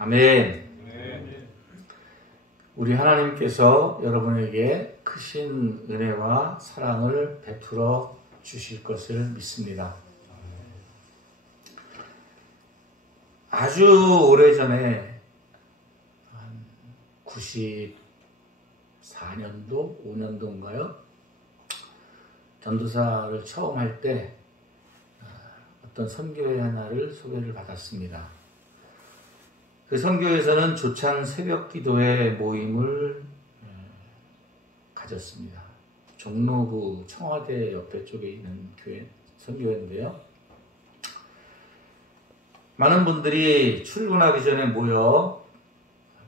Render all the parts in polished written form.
아멘. 우리 하나님께서 여러분에게 크신 은혜와 사랑을 베풀어 주실 것을 믿습니다. 아주 오래전에 한 94년도, 5년도인가요? 전도사를 처음 할 때 어떤 선교회 하나를 소개를 받았습니다. 그 선교에서는 조찬 새벽 기도회 모임을 가졌습니다. 종로구 청와대 옆에 쪽에 있는 교회, 선교회인데요. 많은 분들이 출근하기 전에 모여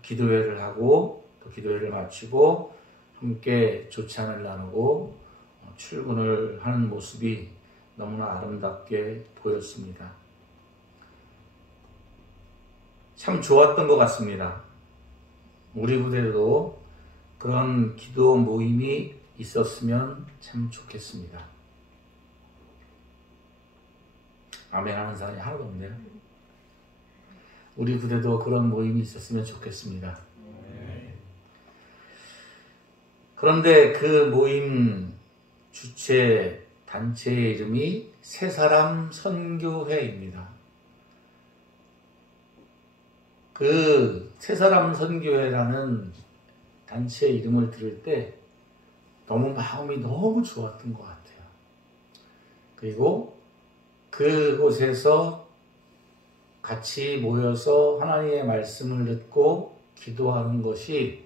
기도회를 하고 또 기도회를 마치고 함께 조찬을 나누고 출근을 하는 모습이 너무나 아름답게 보였습니다. 참 좋았던 것 같습니다. 우리 부대도 그런 기도 모임이 있었으면 참 좋겠습니다. 아멘 하는 사람이 하나도 없네요. 우리 부대도 그런 모임이 있었으면 좋겠습니다. 그런데 그 모임 주최 단체의 이름이 새사람 선교회입니다. 그 새사람 선교회라는 단체의 이름을 들을 때 마음이 너무 좋았던 것 같아요. 그리고 그곳에서 같이 모여서 하나님의 말씀을 듣고 기도하는 것이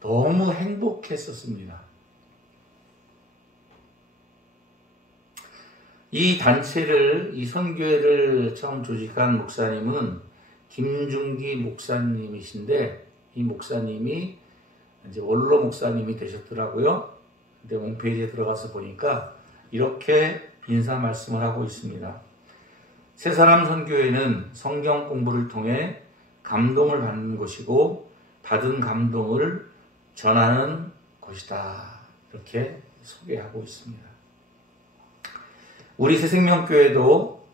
너무 행복했었습니다. 이 단체를, 이 선교회를 처음 조직한 목사님은 김중기 목사님이신데, 이 목사님이 이제 원로 목사님이 되셨더라고요. 근데 홈페이지에 들어가서 보니까 이렇게 인사 말씀을 하고 있습니다. 새사람 선교회는 성경 공부를 통해 감동을 받는 곳이고 받은 감동을 전하는 곳이다. 이렇게 소개하고 있습니다. 우리 새생명교회도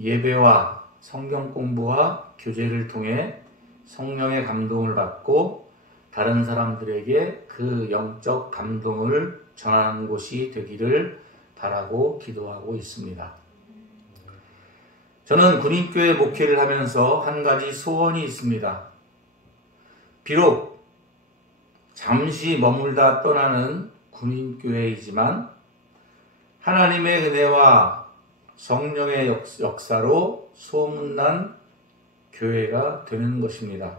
예배와 성경 공부와 교제를 통해 성령의 감동을 받고 다른 사람들에게 그 영적 감동을 전하는 곳이 되기를 바라고 기도하고 있습니다. 저는 군인교회 목회를 하면서 한 가지 소원이 있습니다. 비록 잠시 머물다 떠나는 군인교회이지만 하나님의 은혜와 성령의 역사로 소문난 교회가 되는 것입니다.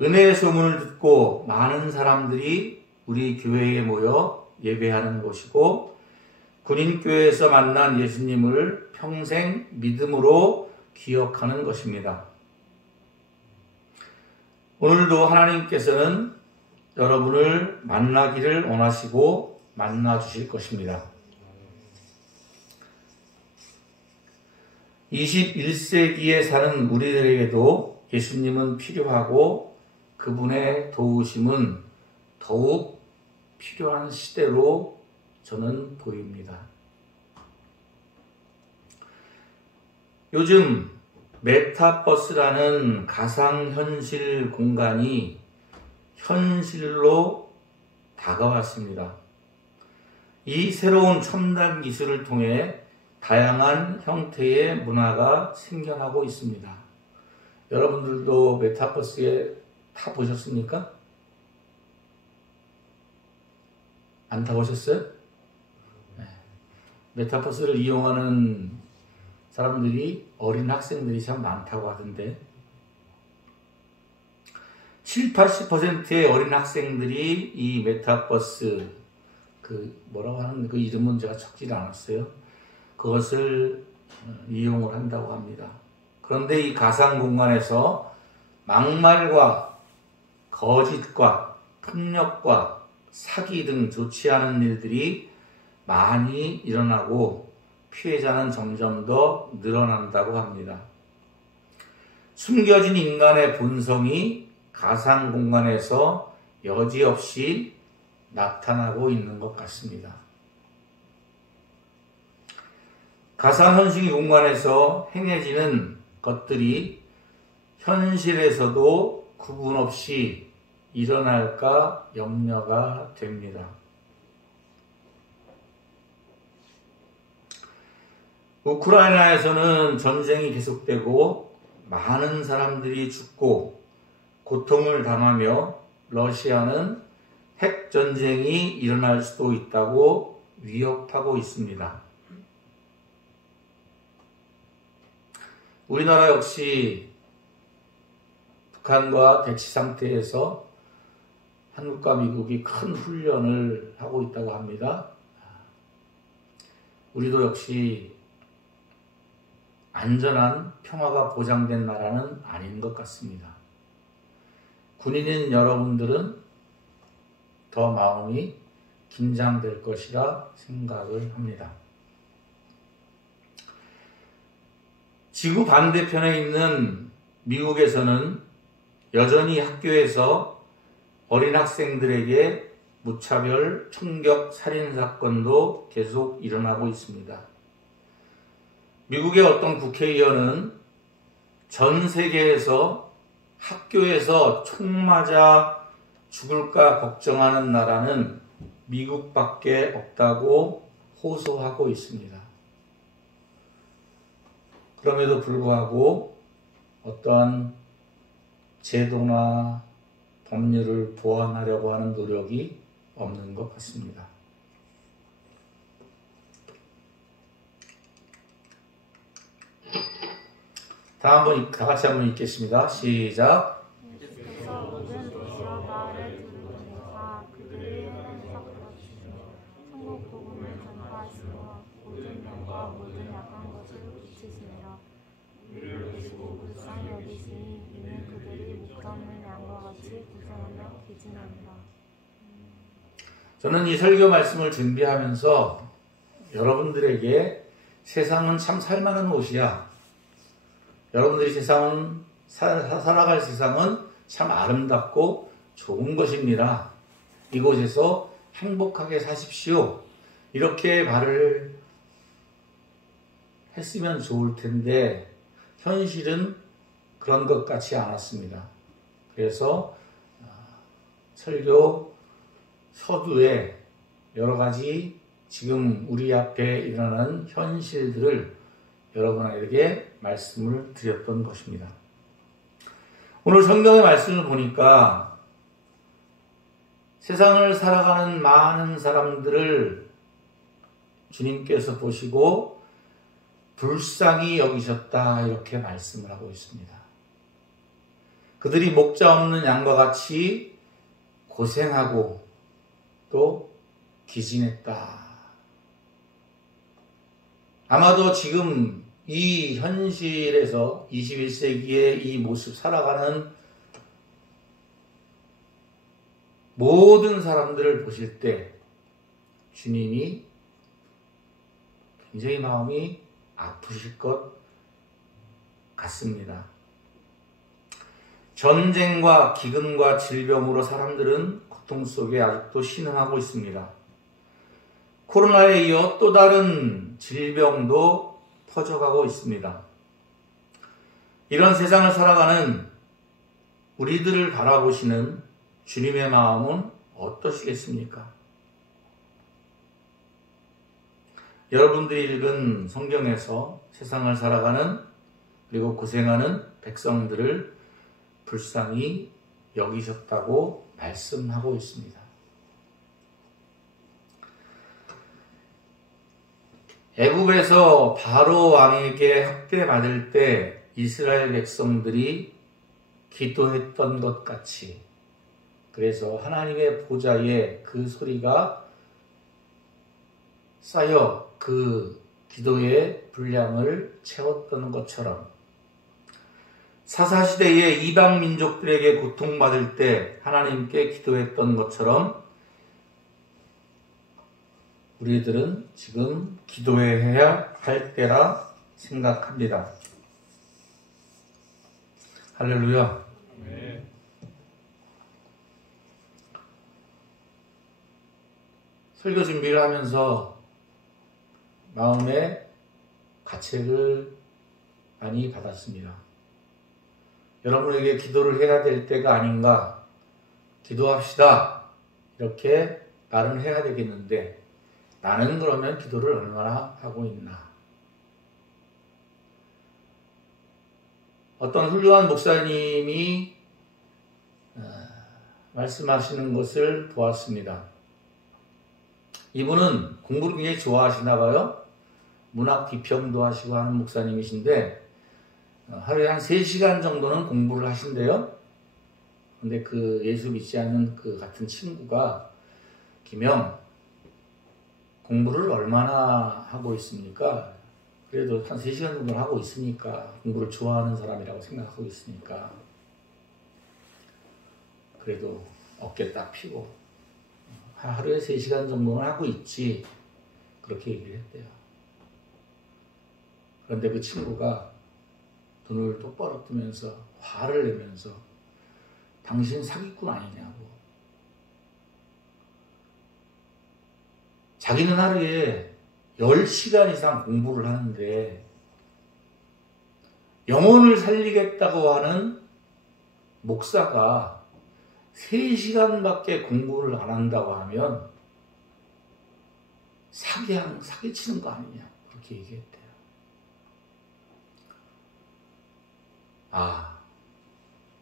은혜의 소문을 듣고 많은 사람들이 우리 교회에 모여 예배하는 곳이고 군인교회에서 만난 예수님을 평생 믿음으로 기억하는 것입니다. 오늘도 하나님께서는 여러분을 만나기를 원하시고 만나 주실 것입니다. 21세기에 사는 우리들에게도 예수님은 필요하고 그분의 도우심은 더욱 필요한 시대로 저는 보입니다. 요즘 메타버스라는 가상현실 공간이 현실로 다가왔습니다. 이 새로운 첨단 기술을 통해 다양한 형태의 문화가 생겨나고 있습니다. 여러분들도 메타버스에 타보셨습니까? 안 타보셨어요? 네. 메타버스를 이용하는 사람들이, 어린 학생들이 참 많다고 하던데 70~80%의 어린 학생들이 이 메타버스, 뭐라고 하는 그 이름은 제가 적지 않았어요. 그것을 이용을 한다고 합니다. 그런데 이 가상 공간에서 막말과 거짓과 폭력과 사기 등 좋지 않은 일들이 많이 일어나고 피해자는 점점 더 늘어난다고 합니다. 숨겨진 인간의 본성이 가상 공간에서 여지없이 나타나고 있는 것 같습니다. 가상현실 공간에서 행해지는 것들이 현실에서도 구분 없이 일어날까 염려가 됩니다. 우크라이나에서는 전쟁이 계속되고 많은 사람들이 죽고 고통을 당하며 러시아는 핵전쟁이 일어날 수도 있다고 위협하고 있습니다. 우리나라 역시 북한과 대치 상태에서 한국과 미국이 큰 훈련을 하고 있다고 합니다. 우리도 역시 안전한 평화가 보장된 나라는 아닌 것 같습니다. 군인인 여러분들은 더 마음이 긴장될 것이라 생각을 합니다. 지구 반대편에 있는 미국에서는 여전히 학교에서 어린 학생들에게 무차별 총격 살인 사건도 계속 일어나고 있습니다. 미국의 어떤 국회의원은 전 세계에서 학교에서 총 맞아 죽을까 걱정하는 나라는 미국밖에 없다고 호소하고 있습니다. 그럼에도 불구하고 어떠한 제도나 법률을 보완하려고 하는 노력이 없는 것 같습니다. 다 같이 한번 읽겠습니다. 시작. 예수께서 모든 도시와 마을에 들으시사 그들이 해석하시며 천국 복음을 전파하시며 모든 병과 모든 약한 것을 고치시니라. 우리를 보시고 불쌍히 여기시니 이는 그들이 목자 없는 양과 같이 고생하며 기진합니다. 저는 이 설교 말씀을 준비하면서 여러분들에게 세상은 참 살만한 곳이야. 여러분들이 살아갈 세상은 참 아름답고 좋은 것입니다. 이곳에서 행복하게 사십시오. 이렇게 말을 했으면 좋을 텐데 현실은 그런 것 같지 않았습니다. 그래서 설교 서두에 여러 가지 지금 우리 앞에 일어나는 현실들을 여러분에게 말씀을 드렸던 것입니다. 오늘 성경의 말씀을 보니까 세상을 살아가는 많은 사람들을 주님께서 보시고 불쌍히 여기셨다 이렇게 말씀을 하고 있습니다. 그들이 목자 없는 양과 같이 고생하고 또 기진했다. 아마도 지금 이 현실에서 21세기의 이 모습 살아가는 모든 사람들을 보실 때 주님이 굉장히 마음이 아프실 것 같습니다. 전쟁과 기근과 질병으로 사람들은 고통 속에 아직도 신음하고 있습니다. 코로나에 이어 또 다른 질병도 퍼져가고 있습니다. 이런 세상을 살아가는 우리들을 바라보시는 주님의 마음은 어떠시겠습니까? 여러분들이 읽은 성경에서 세상을 살아가는 그리고 고생하는 백성들을 불쌍히 여기셨다고 말씀하고 있습니다. 애굽에서 바로 왕에게 학대받을 때 이스라엘 백성들이 기도했던 것 같이 그래서 하나님의 보좌에 그 소리가 쌓여 그 기도의 분량을 채웠던 것처럼 사사시대에 이방 민족들에게 고통받을 때 하나님께 기도했던 것처럼 우리들은 지금 기도해야 할 때라 생각합니다. 할렐루야. 네. 설교 준비를 하면서 마음에 가책을 많이 받았습니다. 여러분에게 기도를 해야 될 때가 아닌가? 기도합시다. 이렇게 말은 해야 되겠는데 나는 그러면 기도를 얼마나 하고 있나? 어떤 훌륭한 목사님이 말씀하시는 것을 보았습니다. 이분은 공부를 굉장히 좋아하시나 봐요. 문학 비평도 하시고 하는 목사님이신데 하루에 한 3시간 정도는 공부를 하신대요. 근데 그 예수 믿지 않는 그 같은 친구가 김영 공부를 얼마나 하고 있습니까? 그래도 한 3시간 정도는 하고 있으니까 공부를 좋아하는 사람이라고 생각하고 있으니까 그래도 어깨 딱 펴고 하루에 3시간 정도는 하고 있지 그렇게 얘기를 했대요. 그런데 그 친구가 눈을 똑바로 뜨면서 화를 내면서 당신 사기꾼 아니냐고. 자기는 하루에 10시간 이상 공부를 하는데 영혼을 살리겠다고 하는 목사가 3시간밖에 공부를 안 한다고 하면 사기치는 거 아니냐 그렇게 얘기했대요.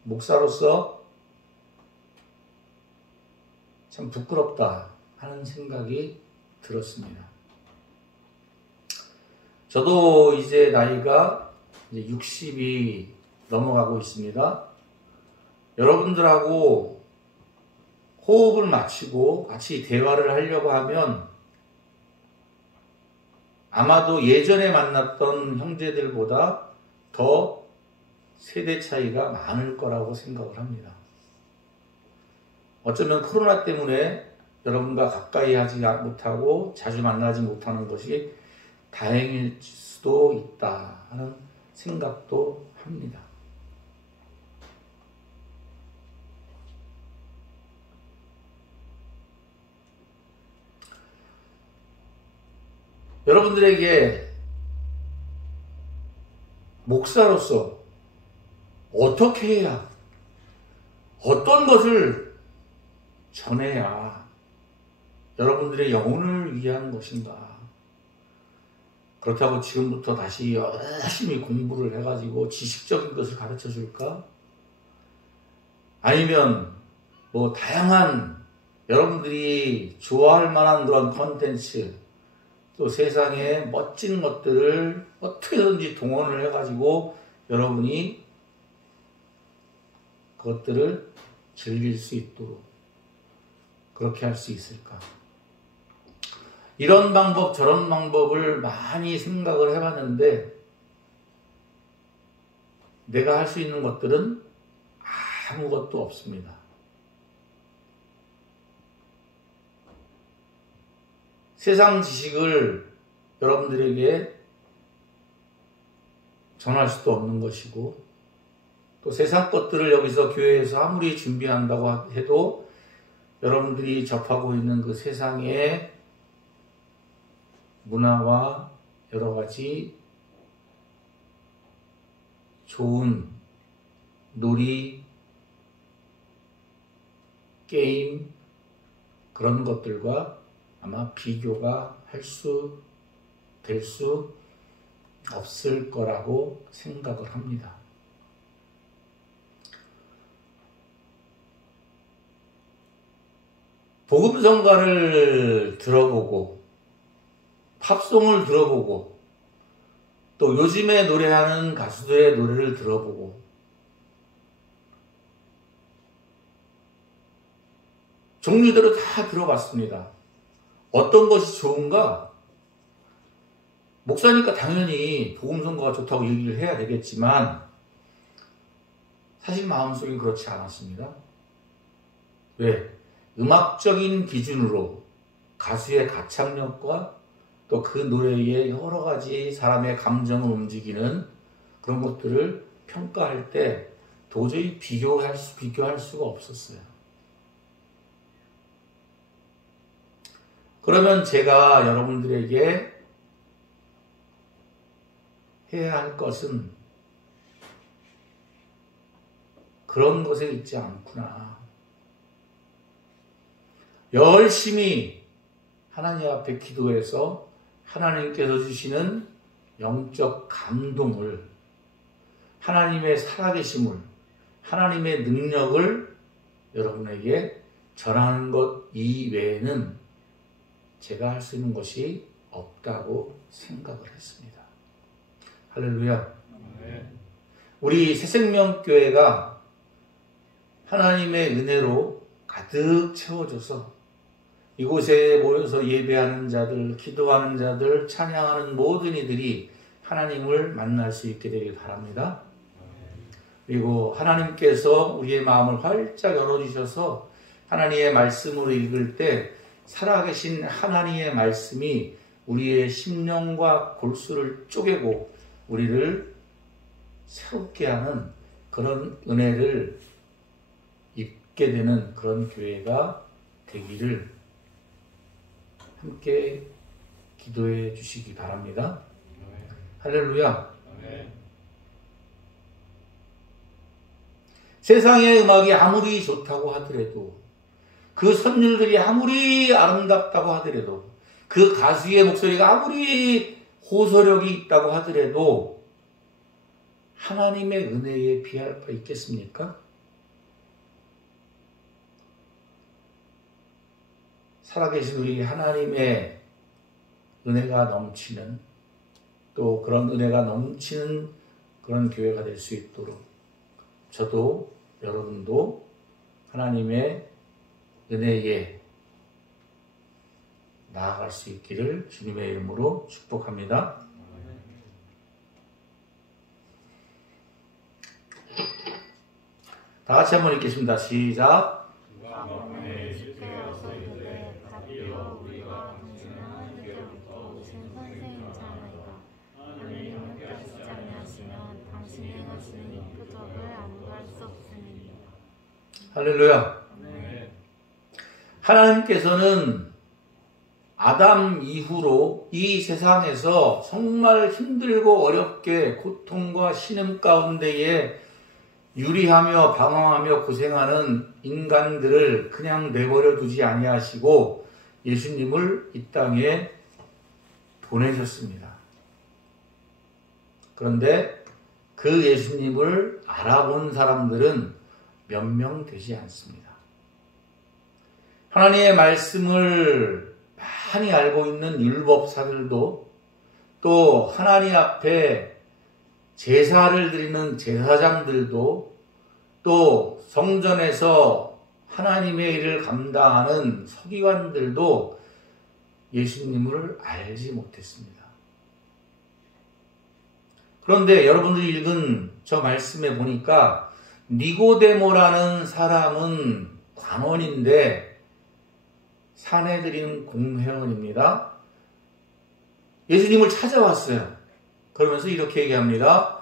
목사로서 참 부끄럽다 하는 생각이 들었습니다. 저도 이제 나이가 이제 60이 넘어가고 있습니다. 여러분들하고 호흡을 맞추고 같이 대화를 하려고 하면 아마도 예전에 만났던 형제들보다 더 세대 차이가 많을 거라고 생각을 합니다. 어쩌면 코로나 때문에 여러분과 가까이 하지 못하고 자주 만나지 못하는 것이 다행일 수도 있다 하는 생각도 합니다. 여러분들에게 목사로서 어떻게 해야, 어떤 것을 전해야 여러분들의 영혼을 위한 것인가? 그렇다고 지금부터 다시 열심히 공부를 해가지고 지식적인 것을 가르쳐 줄까? 아니면 뭐 다양한 여러분들이 좋아할 만한 그런 컨텐츠, 또 세상의 멋진 것들을 어떻게든지 동원을 해가지고 여러분이 그것들을 즐길 수 있도록 그렇게 할 수 있을까? 이런 방법 저런 방법을 많이 생각을 해봤는데 내가 할 수 있는 것들은 아무것도 없습니다. 세상 지식을 여러분들에게 전할 수도 없는 것이고 또 세상 것들을 여기서 교회에서 아무리 준비한다고 해도 여러분들이 접하고 있는 그 세상의 문화와 여러 가지 좋은 놀이, 게임 그런 것들과 아마 비교가 될 수 없을 거라고 생각을 합니다. 복음성가를 들어보고 팝송을 들어보고 또 요즘에 노래하는 가수들의 노래를 들어보고 종류대로 다 들어봤습니다. 어떤 것이 좋은가? 목사니까 당연히 복음성가가 좋다고 얘기를 해야 되겠지만 사실 마음속엔 그렇지 않았습니다. 왜? 음악적인 기준으로 가수의 가창력과 또 그 노래의 여러 가지 사람의 감정을 움직이는 그런 것들을 평가할 때 도저히 비교할 수가 없었어요. 그러면 제가 여러분들에게 해야 할 것은 그런 것에 있지 않구나. 열심히 하나님 앞에 기도해서 하나님께서 주시는 영적 감동을, 하나님의 살아계심을, 하나님의 능력을 여러분에게 전하는 것 이외에는 제가 할 수 있는 것이 없다고 생각을 했습니다. 할렐루야. 우리 새생명교회가 하나님의 은혜로 가득 채워져서 이곳에 모여서 예배하는 자들, 기도하는 자들, 찬양하는 모든 이들이 하나님을 만날 수 있게 되길 바랍니다. 그리고 하나님께서 우리의 마음을 활짝 열어주셔서 하나님의 말씀으로 읽을 때 살아계신 하나님의 말씀이 우리의 심령과 골수를 쪼개고 우리를 새롭게 하는 그런 은혜를 입게 되는 그런 교회가 되기를 함께 기도해 주시기 바랍니다. 할렐루야. 세상의 음악이 아무리 좋다고 하더라도, 그 선율들이 아무리 아름답다고 하더라도, 그 가수의 목소리가 아무리 호소력이 있다고 하더라도 하나님의 은혜에 비할 바 있겠습니까? 살아계신 우리 하나님의 은혜가 넘치는, 또 그런 은혜가 넘치는 그런 교회가 될 수 있도록 저도 여러분도 하나님의 은혜에 나아갈 수 있기를 주님의 이름으로 축복합니다. 다 같이 한번 읽겠습니다. 시작. 할렐루야. 하나님께서는 아담 이후로 이 세상에서 정말 힘들고 어렵게 고통과 신음 가운데에 유리하며 방황하며 고생하는 인간들을 그냥 내버려 두지 아니하시고 예수님을 이 땅에 보내셨습니다. 그런데 그 예수님을 알아본 사람들은 몇 명 되지 않습니다. 하나님의 말씀을 많이 알고 있는 율법사들도, 또 하나님 앞에 제사를 드리는 제사장들도, 또 성전에서 하나님의 일을 감당하는 서기관들도 예수님을 알지 못했습니다. 그런데 여러분들이 읽은 저 말씀에 보니까 니고데모라는 사람은 관원인데 사내들인 공회원입니다. 예수님을 찾아왔어요. 그러면서 이렇게 얘기합니다.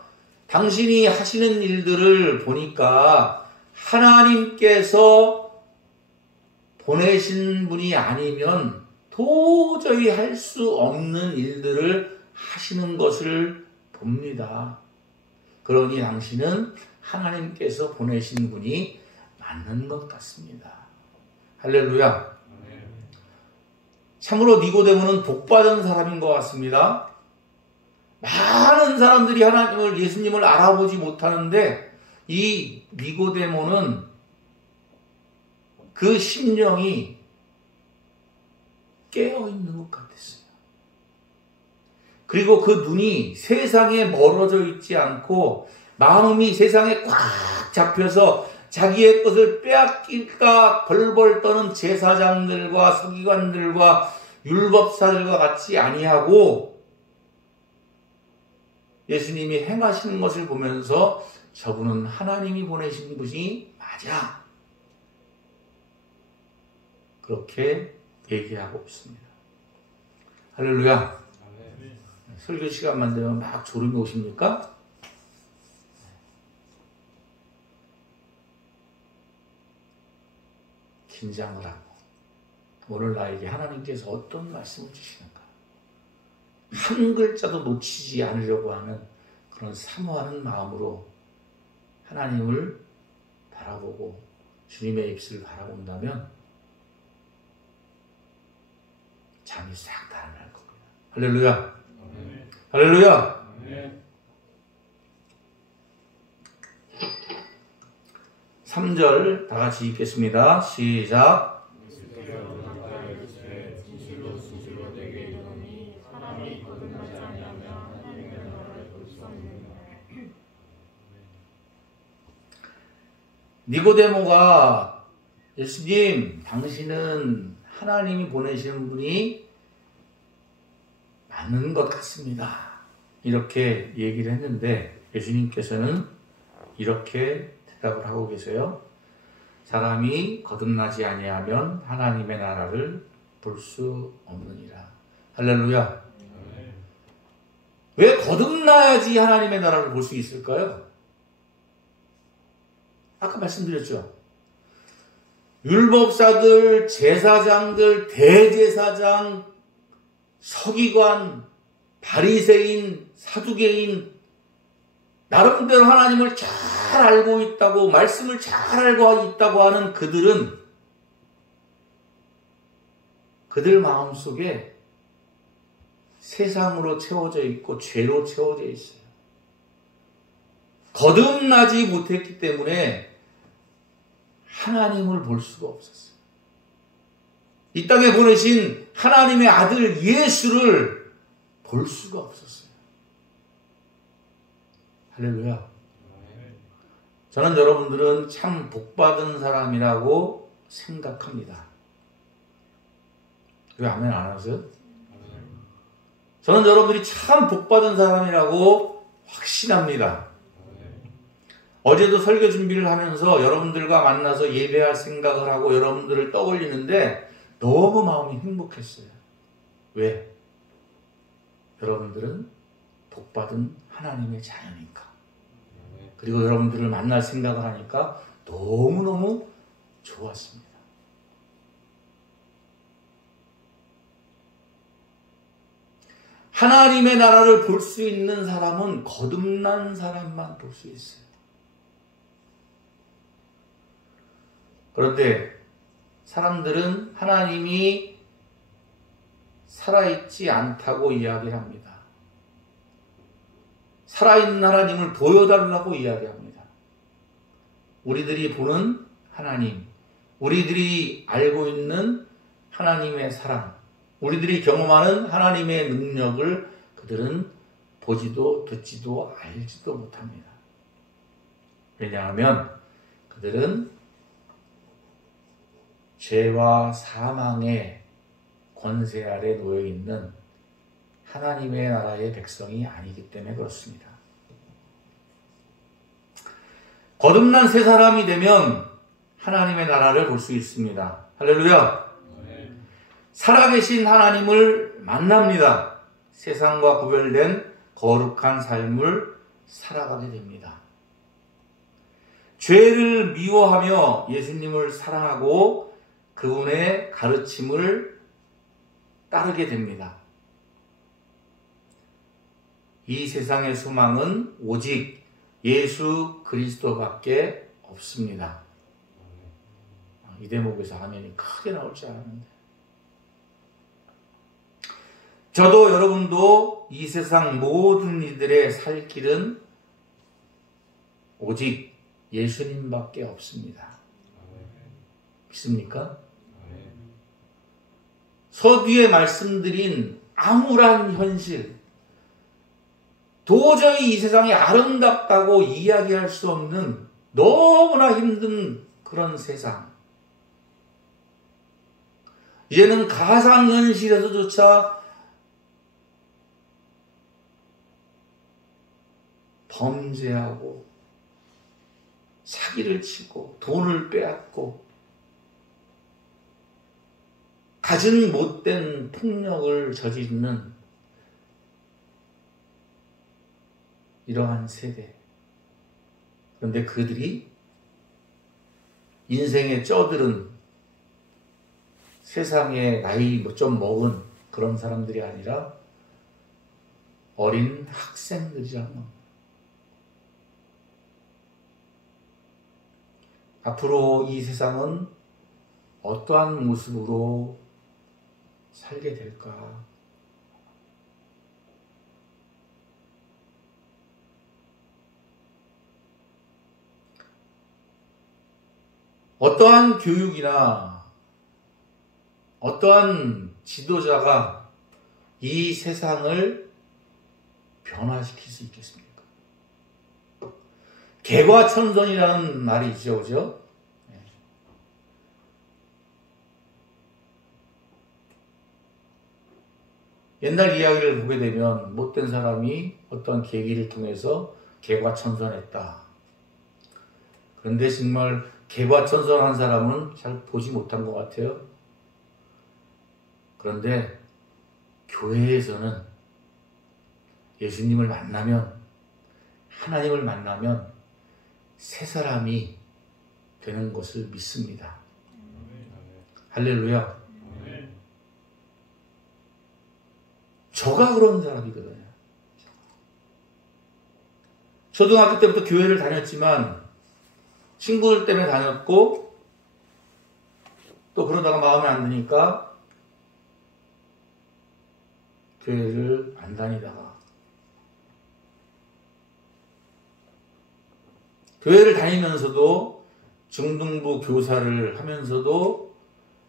당신이 하시는 일들을 보니까 하나님께서 보내신 분이 아니면 도저히 할 수 없는 일들을 하시는 것을 봅니다. 그러니 당신은 하나님께서 보내신 분이 맞는 것 같습니다. 할렐루야. 참으로 니고데모는 복받은 사람인 것 같습니다. 많은 사람들이 하나님을, 예수님을 알아보지 못하는데 이 니고데모는 그 심령이 깨어있는 것 같았어요. 그리고 그 눈이 세상에 멀어져 있지 않고 마음이 세상에 꽉 잡혀서 자기의 것을 빼앗길까 벌벌 떠는 제사장들과 서기관들과 율법사들과 같이 아니하고 예수님이 행하시는 것을 보면서 저분은 하나님이 보내신 분이 맞아, 그렇게 얘기하고 있습니다. 할렐루야. 설교 시간만 되면 막 졸음이 오십니까? 긴장을 하고 오늘 나에게 하나님께서 어떤 말씀을 주시는가, 한 글자도 놓치지 않으려고 하는 그런 사모하는 마음으로 하나님을 바라보고 주님의 입술을 바라본다면 잠이 싹 달아날 겁니다. 할렐루야. 할렐루야. 3절 다 같이 읽겠습니다. 시작. 니고데모가 예수님, 당신은 하나님이 보내시는 분이 맞는 것 같습니다. 이렇게 얘기를 했는데 예수님께서는 이렇게 대답을 하고 계세요. 사람이 거듭나지 아니하면 하나님의 나라를 볼 수 없느니라. 할렐루야. 왜 거듭나야지 하나님의 나라를 볼 수 있을까요? 아까 말씀드렸죠. 율법사들, 제사장들, 대제사장, 서기관, 바리새인, 사두개인, 나름대로 하나님을 잘 알고 있다고, 말씀을 잘 알고 있다고 하는 그들은 그들 마음속에 세상으로 채워져 있고 죄로 채워져 있어요. 거듭나지 못했기 때문에 하나님을 볼 수가 없었어요. 이 땅에 보내신 하나님의 아들 예수를 볼 수가 없었어요. 할렐루야. 저는 여러분들은 참 복받은 사람이라고 생각합니다. 왜 아멘 안 하세요? 저는 여러분들이 참 복받은 사람이라고 확신합니다. 어제도 설교 준비를 하면서 여러분들과 만나서 예배할 생각을 하고 여러분들을 떠올리는데 너무 마음이 행복했어요. 왜? 여러분들은 복받은 하나님의 자녀니까. 그리고 여러분들을 만날 생각을 하니까 너무너무 좋았습니다. 하나님의 나라를 볼 수 있는 사람은 거듭난 사람만 볼 수 있어요. 그런데 사람들은 하나님이 살아있지 않다고 이야기를 합니다. 살아있는 하나님을 보여달라고 이야기합니다. 우리들이 보는 하나님, 우리들이 알고 있는 하나님의 사랑, 우리들이 경험하는 하나님의 능력을 그들은 보지도 듣지도 알지도 못합니다. 왜냐하면 그들은 죄와 사망의 권세 아래 놓여 있는 하나님의 나라의 백성이 아니기 때문에 그렇습니다. 거듭난 새 사람이 되면 하나님의 나라를 볼 수 있습니다. 할렐루야. 살아계신 하나님을 만납니다. 세상과 구별된 거룩한 삶을 살아가게 됩니다. 죄를 미워하며 예수님을 사랑하고 그분의 가르침을 따르게 됩니다. 이 세상의 소망은 오직 예수 그리스도밖에 없습니다. 이 대목에서 화면이 크게 나올 줄 알았는데. 저도 여러분도 이 세상 모든 이들의 살 길은 오직 예수님밖에 없습니다. 믿습니까? 서두에 말씀드린 암울한 현실, 도저히 이 세상이 아름답다고 이야기할 수 없는 너무나 힘든 그런 세상. 이제는 가상현실에서조차 범죄하고 사기를 치고 돈을 빼앗고 가진 못된 폭력을 저지르는 이러한 세대. 그런데 그들이 인생에 쩌들은 세상에 나이 좀 먹은 그런 사람들이 아니라 어린 학생들이라는 겁니다. 앞으로 이 세상은 어떠한 모습으로 살게 될까? 어떠한 교육이나 어떠한 지도자가 이 세상을 변화시킬 수 있겠습니까? 개과천선이라는 말이 있죠, 그죠? 옛날 이야기를 보게 되면 못된 사람이 어떤 계기를 통해서 개과천선했다. 그런데 정말 개과천선한 사람은 잘 보지 못한 것 같아요. 그런데 교회에서는 예수님을 만나면, 하나님을 만나면 새 사람이 되는 것을 믿습니다. 할렐루야. 저가 그런 사람이거든요. 초등학교 때부터 교회를 다녔지만 친구들 때문에 다녔고 또 그러다가 마음에 안 드니까 교회를 안 다니다가 교회를 다니면서도 중등부 교사를 하면서도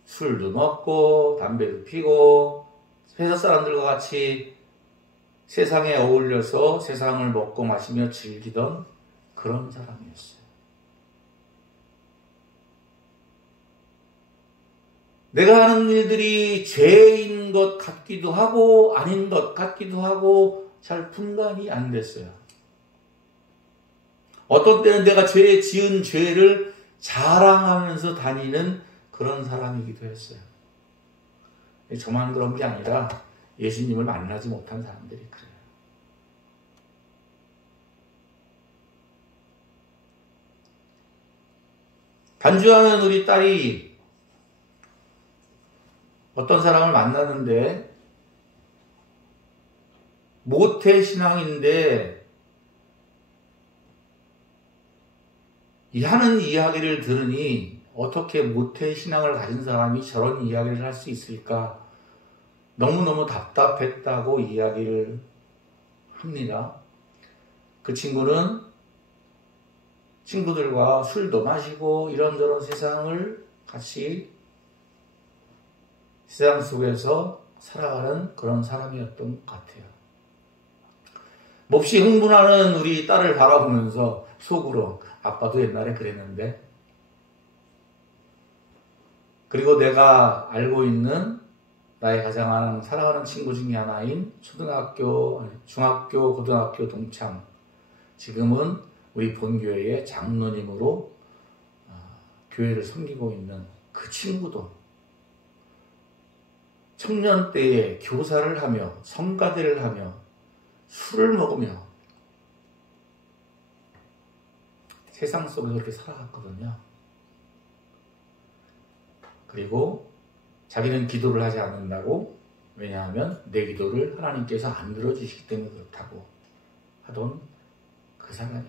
술도 먹고 담배도 피고 회사 사람들과 같이 세상에 어울려서 세상을 먹고 마시며 즐기던 그런 사람이었어요. 내가 하는 일들이 죄인 것 같기도 하고 아닌 것 같기도 하고 잘 분간이 안 됐어요. 어떤 때는 내가 지은 죄를 자랑하면서 다니는 그런 사람이기도 했어요. 저만 그런 게 아니라 예수님을 만나지 못한 사람들이 그래요. 반주하는 우리 딸이 어떤 사람을 만났는데 모태신앙인데 이 하는 이야기를 들으니 어떻게 모태신앙을 가진 사람이 저런 이야기를 할 수 있을까? 너무너무 답답했다고 이야기를 합니다. 그 친구는 친구들과 술도 마시고 이런저런 세상을 같이 세상 속에서 살아가는 그런 사람이었던 것 같아요. 몹시 흥분하는 우리 딸을 바라보면서 속으로 아빠도 옛날에 그랬는데, 그리고 내가 알고 있는 나의 가장 사랑하는 친구 중에 하나인 초등학교, 중학교, 고등학교 동창, 지금은 우리 본교회의 장로님으로 교회를 섬기고 있는 그 친구도 청년 때에 교사를 하며 성가대를 하며 술을 먹으며 세상 속에서 그렇게 살아갔거든요. 그리고 자기는 기도를 하지 않는다고, 왜냐하면 내 기도를 하나님께서 안 들어주시기 때문에 그렇다고 하던 그 사람이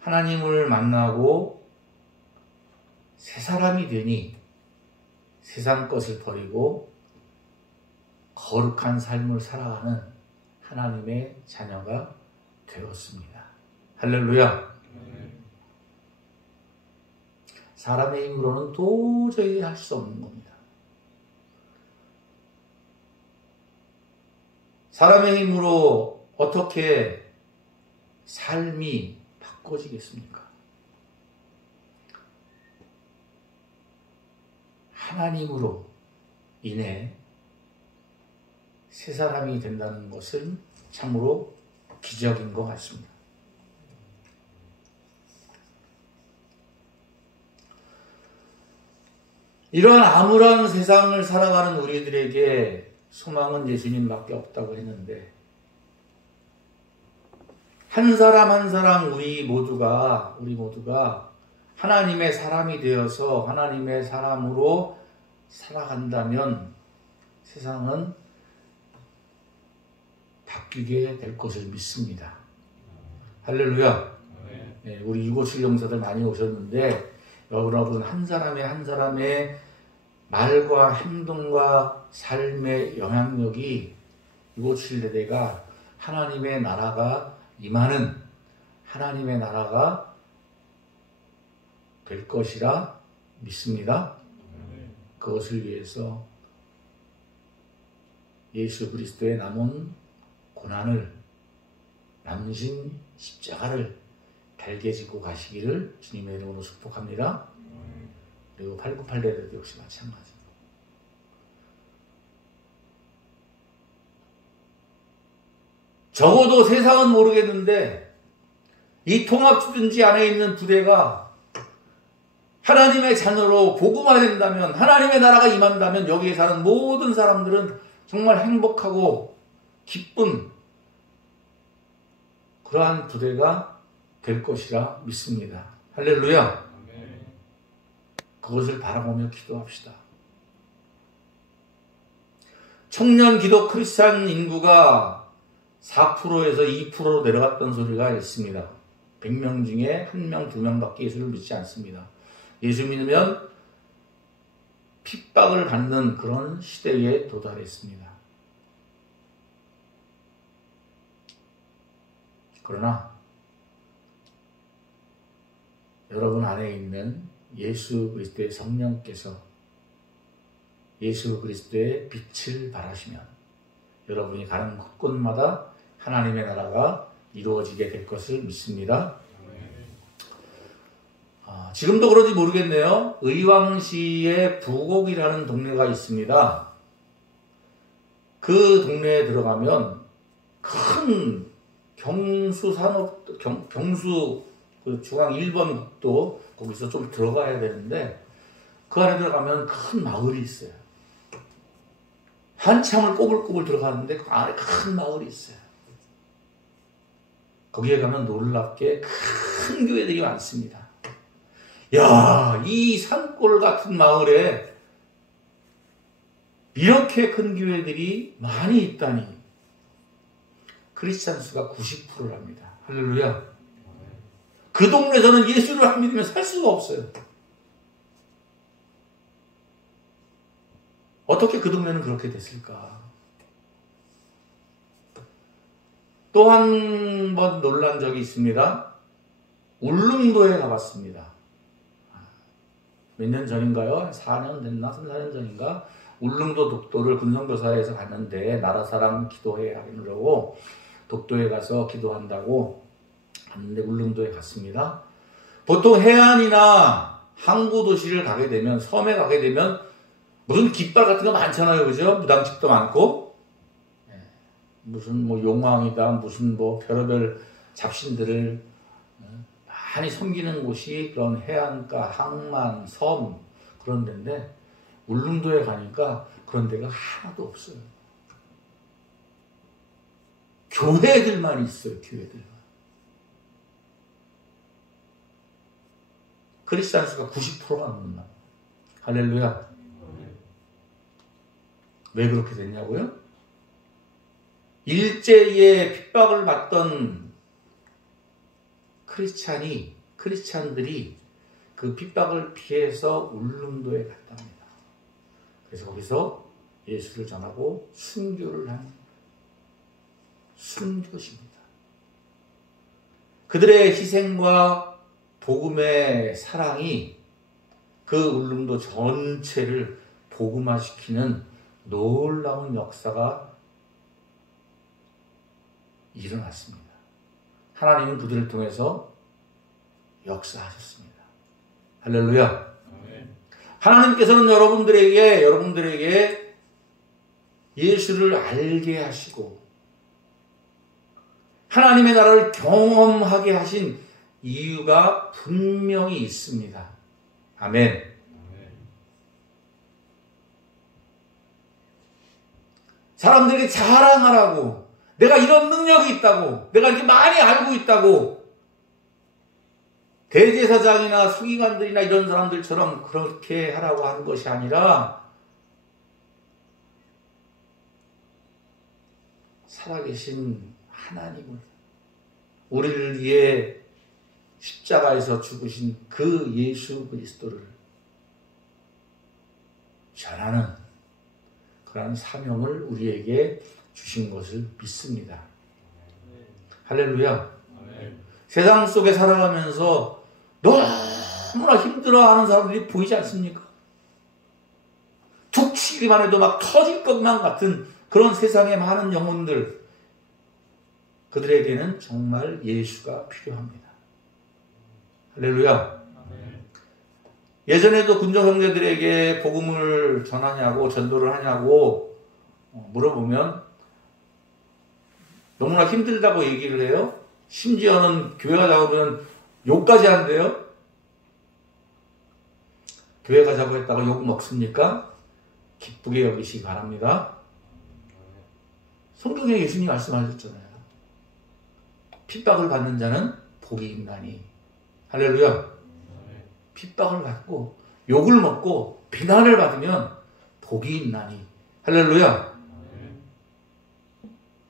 하나님을 만나고 새 사람이 되니 세상 것을 버리고 거룩한 삶을 살아가는 하나님의 자녀가 되었습니다. 할렐루야. 사람의 힘으로는 도저히 할 수 없는 겁니다. 사람의 힘으로 어떻게 삶이 바꿔지겠습니까? 하나님으로 인해 새 사람이 된다는 것은 참으로 기적인 것 같습니다. 이러한 암울한 세상을 살아가는 우리들에게 소망은 예수님밖에 없다고 했는데, 한 사람 한 사람 우리 모두가 하나님의 사람이 되어서 하나님의 사람으로 살아간다면 세상은 바뀌게 될 것을 믿습니다. 할렐루야. 우리 657 용사들 많이 오셨는데 여러분 한 사람의 말과 행동과 삶의 영향력이 657 대대가 하나님의 나라가 임하는 하나님의 나라가 될 것이라 믿습니다. 그것을 위해서 예수 그리스도의 남은 고난을, 남으신 십자가를 달게 지고 가시기를 주님의 이름으로 축복합니다. 그리고 898대도 역시 마찬가지로. 적어도 세상은 모르겠는데 이 통합주둔지 안에 있는 부대가 하나님의 자녀로 복음화된다면, 하나님의 나라가 임한다면 여기에 사는 모든 사람들은 정말 행복하고 기쁜 그러한 부대가 될 것이라 믿습니다. 할렐루야. 그것을 바라보며 기도합시다. 청년 기독 크리스찬 인구가 4%에서 2%로 내려갔던 소리가 있습니다. 100명 중에 1명, 2명밖에 예수를 믿지 않습니다. 예수 믿으면 핍박을 받는 그런 시대에 도달했습니다. 그러나 여러분 안에 있는 예수 그리스도의 성령께서 예수 그리스도의 빛을 발하시면 여러분이 가는 곳곳마다 하나님의 나라가 이루어지게 될 것을 믿습니다. 지금도 그런지 모르겠네요. 의왕시에 부곡이라는 동네가 있습니다. 그 동네에 들어가면 큰 경수 그 중앙 1번 국도 거기서 좀 들어가야 되는데 그 안에 들어가면 큰 마을이 있어요. 한참을 꼬불꼬불 들어가는데 그 안에 큰 마을이 있어요. 거기에 가면 놀랍게 큰 교회들이 많습니다. 야, 이 산골 같은 마을에 이렇게 큰 교회들이 많이 있다니. 크리스찬 수가 90%랍니다. 할렐루야. 그 동네에서는 예수를 안 믿으면 살 수가 없어요. 어떻게 그 동네는 그렇게 됐을까? 또 한 번 놀란 적이 있습니다. 울릉도에 가봤습니다. 몇 년 전인가요? 4년 됐나? 3, 4년 전인가? 울릉도 독도를 군성교사에서 갔는데 나라 사람 기도회 하려고 독도에 가서 기도한다고 갔는데 울릉도에 갔습니다. 보통 해안이나 항구 도시를 가게 되면, 섬에 가게 되면 무슨 깃발 같은 거 많잖아요. 그죠? 무당집도 많고 무슨 뭐 용왕이다 무슨 뭐 별의별 잡신들을 많이 섬기는 곳이 그런 해안가, 항만, 섬 그런 데인데 울릉도에 가니까 그런 데가 하나도 없어요. 교회들만 있어요. 교회들만. 크리스찬 수가 90%가 넘는다. 할렐루야. 왜 그렇게 됐냐고요? 일제에 핍박을 받던 크리스찬들이 그 핍박을 피해서 울릉도에 갔답니다. 그래서 거기서 예수를 전하고 순교를 한 순교십니다. 그들의 희생과 복음의 사랑이 그 울릉도 전체를 복음화시키는 놀라운 역사가 일어났습니다. 하나님은 그들을 통해서 역사하셨습니다. 할렐루야. 아멘. 하나님께서는 여러분들에게 예수를 알게 하시고 하나님의 나라를 경험하게 하신 이유가 분명히 있습니다. 아멘. 사람들이 자랑하라고, 내가 이런 능력이 있다고, 내가 이렇게 많이 알고 있다고, 대제사장이나 서기관들이나 이런 사람들처럼 그렇게 하라고 하는 것이 아니라 살아계신 하나님을, 우리를 위해 십자가에서 죽으신 그 예수 그리스도를 전하는 그런 사명을 우리에게 주신 것을 믿습니다. 할렐루야. 세상 속에 살아가면서 너무나 힘들어하는 사람들이 보이지 않습니까? 툭 치기만 해도 막 터질 것만 같은 그런 세상의 많은 영혼들, 그들에게는 정말 예수가 필요합니다. 할렐루야. 예전에도 군정 형제들에게 복음을 전하냐고, 전도를 하냐고 물어보면 너무나 힘들다고 얘기를 해요. 심지어는 교회 가자고 하면 욕까지 한대요. 교회 가자고 했다가 욕 먹습니까? 기쁘게 여기시기 바랍니다. 성경에 예수님이 말씀하셨잖아요. 핍박을 받는 자는 복이 있나니. 할렐루야. 핍박을 받고 욕을 먹고 비난을 받으면 복이 있나니. 할렐루야.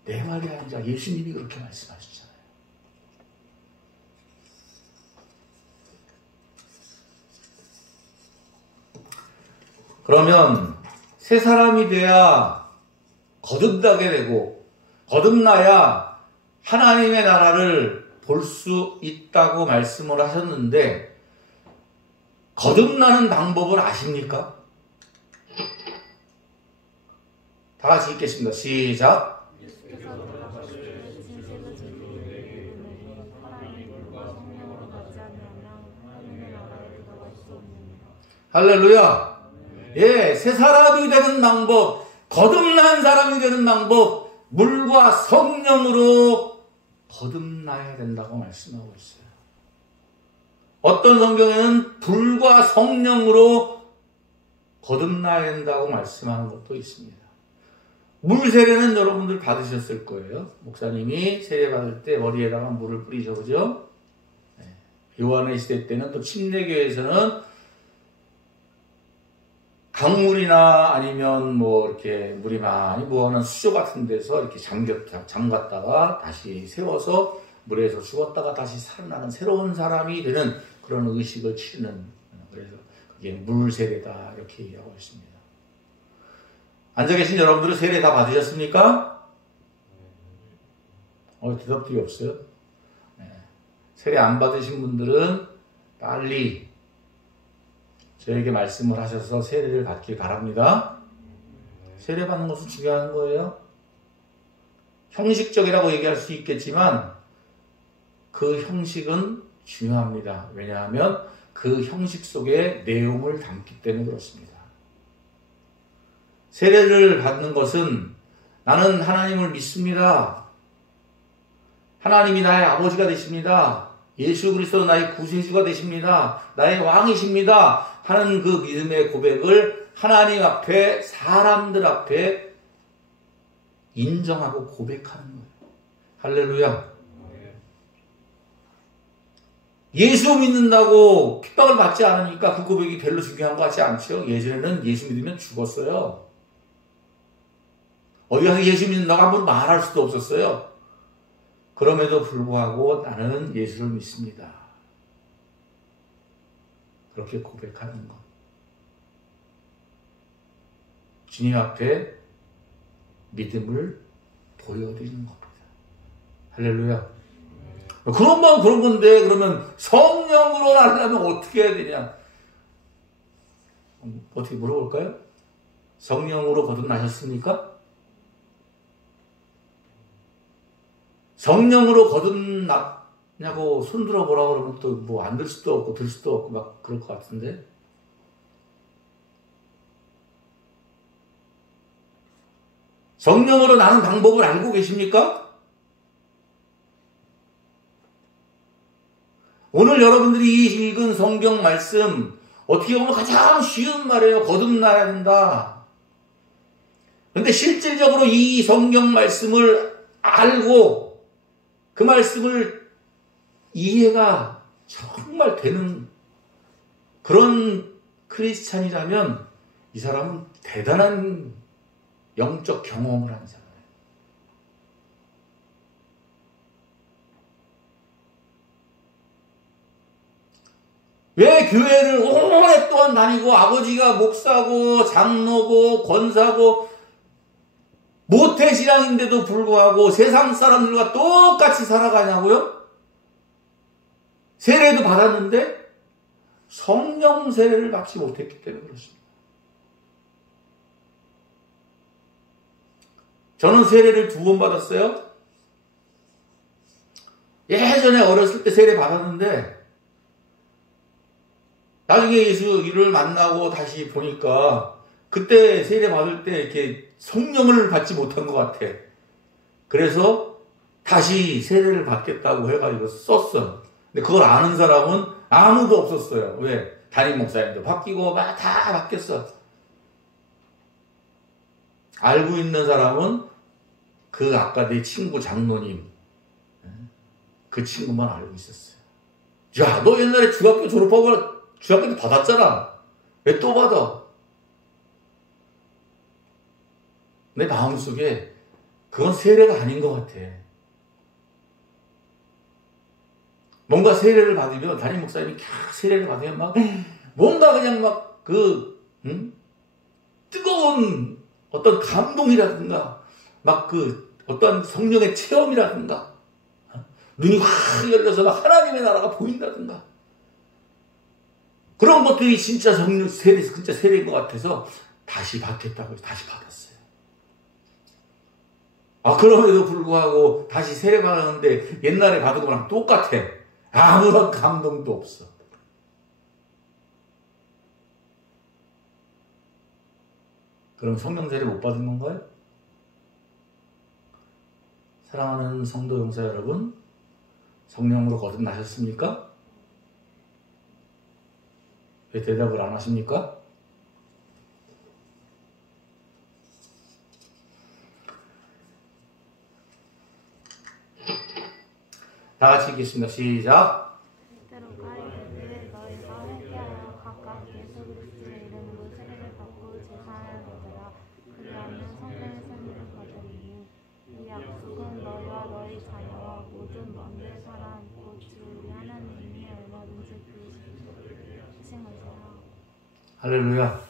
내 말이 아니라 예수님이 그렇게 말씀하셨잖아요. 그러면 새 사람이 돼야 거듭나게 되고 거듭나야 하나님의 나라를 볼 수 있다고 말씀을 하셨는데, 거듭나는 방법을 아십니까? 다 같이 읽겠습니다. 시작. 할렐루야. 예, 새 사람이 되는 방법, 거듭난 사람이 되는 방법, 물과 성령으로 거듭나야 된다고 말씀하고 있어요. 어떤 성경에는 불과 성령으로 거듭나야 된다고 말씀하는 것도 있습니다. 물 세례는 여러분들 받으셨을 거예요. 목사님이 세례 받을 때 머리에다가 물을 뿌리죠, 그죠? 요한의 시대 때는 또 침례교회에서는 강물이나 아니면 뭐 이렇게 물이 많이 부어오는 수조 같은 데서 이렇게 잠갔다가 다시 세워서 물에서 죽었다가 다시 살아나는 새로운 사람이 되는 그런 의식을 치르는, 그래서 그게 물세례다 이렇게 얘기하고 있습니다. 앉아 계신 여러분들은 세례 다 받으셨습니까? 대답들이 없어요. 세례 안 받으신 분들은 빨리 저에게 말씀을 하셔서 세례를 받길 바랍니다. 세례 받는 것은 중요한 거예요. 형식적이라고 얘기할 수 있겠지만 그 형식은 중요합니다. 왜냐하면 그 형식 속에 내용을 담기 때문에 그렇습니다. 세례를 받는 것은 나는 하나님을 믿습니다. 하나님이 나의 아버지가 되십니다. 예수 그리스도 나의 구세주가 되십니다. 나의 왕이십니다. 하는 그 믿음의 고백을 하나님 앞에, 사람들 앞에 인정하고 고백하는 거예요. 할렐루야. 예수 믿는다고 핍박을 받지 않으니까 그 고백이 별로 중요한 것 같지 않죠? 예전에는 예수 믿으면 죽었어요. 어디 가서 예수 믿는다고 한번 말할 수도 없었어요. 그럼에도 불구하고 나는 예수를 믿습니다. 그렇게 고백하는 것. 주님 앞에 믿음을 보여드리는 겁니다. 할렐루야. 그런 마음 그런 건데, 그러면 성령으로 나려면 어떻게 해야 되냐? 어떻게 물어볼까요? 성령으로 거듭나셨습니까? 성령으로 거듭났냐고 손 들어보라고 그러면 또 뭐 안 들 수도 없고 들 수도 없고 막 그럴 것 같은데. 성령으로 나는 방법을 알고 계십니까? 오늘 여러분들이 읽은 성경 말씀, 어떻게 보면 가장 쉬운 말이에요. 거듭나야 된다. 그런데 실질적으로 이 성경 말씀을 알고 그 말씀을 이해가 정말 되는 그런 크리스찬이라면 이 사람은 대단한 영적 경험을 하는 사람이에요. 왜 교회를 오랫동안 다니고 아버지가 목사고 장로고 권사고 모태신앙인데도 불구하고 세상 사람들과 똑같이 살아가냐고요? 세례도 받았는데 성령 세례를 받지 못했기 때문에 그렇습니다. 저는 세례를 2번 받았어요. 예전에 어렸을 때 세례 받았는데 나중에 예수를 만나고 다시 보니까 그때 세례 받을 때 이렇게 성령을 받지 못한 것 같아. 그래서 다시 세례를 받겠다고 해가지고 썼어. 근데 그걸 아는 사람은 아무도 없었어요. 왜? 담임 목사님도 바뀌고 막 다 바뀌었어. 알고 있는 사람은 그 아까 내 친구 장로님, 그 친구만 알고 있었어요. 야, 너 옛날에 중학교 졸업하고 중학교 때 받았잖아. 왜 또 받아? 내 마음속에 그건 세례가 아닌 것 같아. 뭔가 세례를 받으면 담임 목사님이 세례를 받으면 막 뭔가 그냥 막 뜨거운 어떤 감동이라든가 막 어떤 성령의 체험이라든가 눈이 확 열려서 막 하나님의 나라가 보인다든가 그런 것들이 진짜 성령 세례, 진짜 세례인 것 같아서 다시 받겠다고 해서 다시 받았어요. 그럼에도 불구하고 다시 세례 받았는데 옛날에 받은 거랑 똑같아. 아무런 감동도 없어. 그럼 성령 세례 못 받은 건가요? 사랑하는 성도 용사 여러분, 성령으로 거듭나셨습니까? 왜 대답을 안 하십니까? 다 같이 읽겠습니다. 시작. 때때로 가이르되 너희가 회개하여 각각 예수 그리스도의 이름으로 세례를 받고 제사를 받으라. 그리하면 성령의 선물을 받으리니 이 약속은 너희와 너희 자녀와 모든 먼데 살아있고 주 우리 하나님이 얼마든지 부으신 것이라. 할렐루야.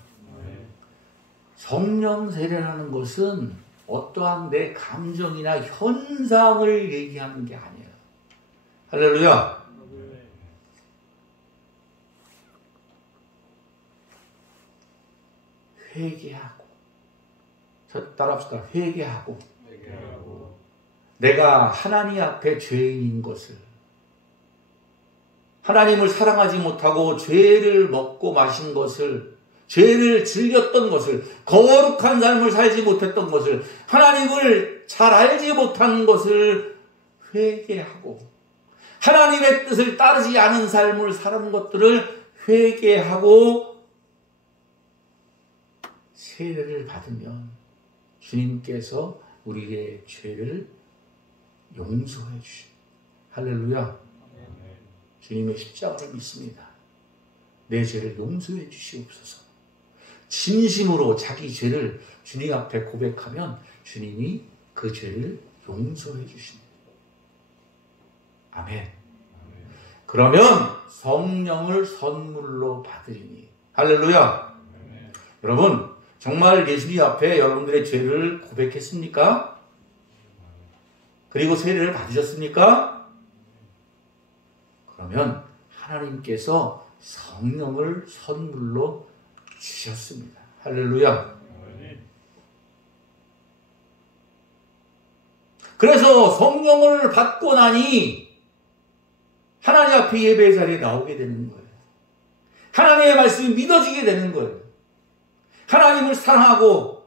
성령 세례라는 것은 어떠한 내 감정이나 현상을 얘기하는 게 아니에요. 할렐루야. 회개하고. 따라합시다. 회개하고. 내가 하나님 앞에 죄인인 것을, 하나님을 사랑하지 못하고 죄를 먹고 마신 것을, 죄를 즐겼던 것을, 거룩한 삶을 살지 못했던 것을, 하나님을 잘 알지 못한 것을 회개하고, 하나님의 뜻을 따르지 않은 삶을 사는 것들을 회개하고 세례를 받으면 주님께서 우리의 죄를 용서해 주십니다. 할렐루야. 주님의 십자가를 믿습니다. 내 죄를 용서해 주시옵소서. 진심으로 자기 죄를 주님 앞에 고백하면 주님이 그 죄를 용서해 주십니다. 아멘. 그러면 성령을 선물로 받으리니. 할렐루야. 여러분, 정말 예수님 앞에 여러분들의 죄를 고백했습니까? 그리고 세례를 받으셨습니까? 그러면 하나님께서 성령을 선물로 주셨습니다. 할렐루야. 그래서 성령을 받고 나니 하나님 앞에 예배 자리에 나오게 되는 거예요. 하나님의 말씀이 믿어지게 되는 거예요. 하나님을 사랑하고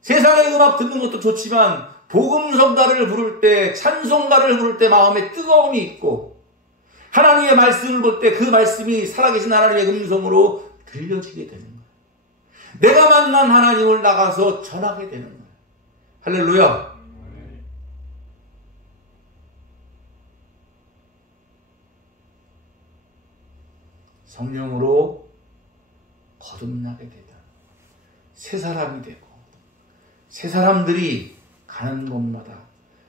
세상의 음악 듣는 것도 좋지만 복음성가를 부를 때, 찬송가를 부를 때 마음에 뜨거움이 있고 하나님의 말씀을 볼 때 그 말씀이 살아계신 하나님의 음성으로 들려지게 되는 거예요. 내가 만난 하나님을 나가서 전하게 되는 거예요. 할렐루야. 성령으로 거듭나게 되면 새 사람이 되고 새 사람들이 가는 곳마다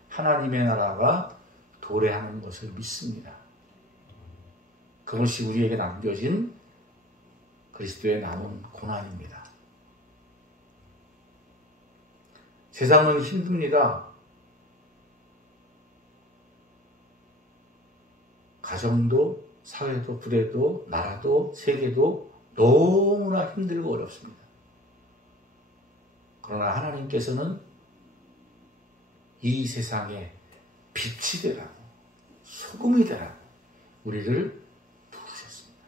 하나님의 나라가 도래하는 것을 믿습니다. 그것이 우리에게 남겨진 그리스도의 남은 고난입니다. 세상은 힘듭니다. 가정도, 사회도, 부대도, 나라도, 세계도 너무나 힘들고 어렵습니다. 그러나 하나님께서는 이 세상에 빛이 되라고, 소금이 되라고 우리를 부르셨습니다.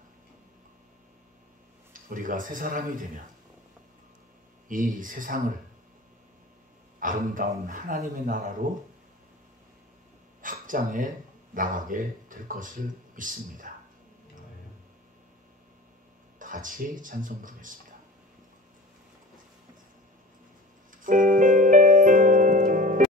우리가 새 사람이 되면 이 세상을 아름다운 하나님의 나라로 확장해 나가게 될 것을 믿습니다. 다 같이 찬송 부르겠습니다.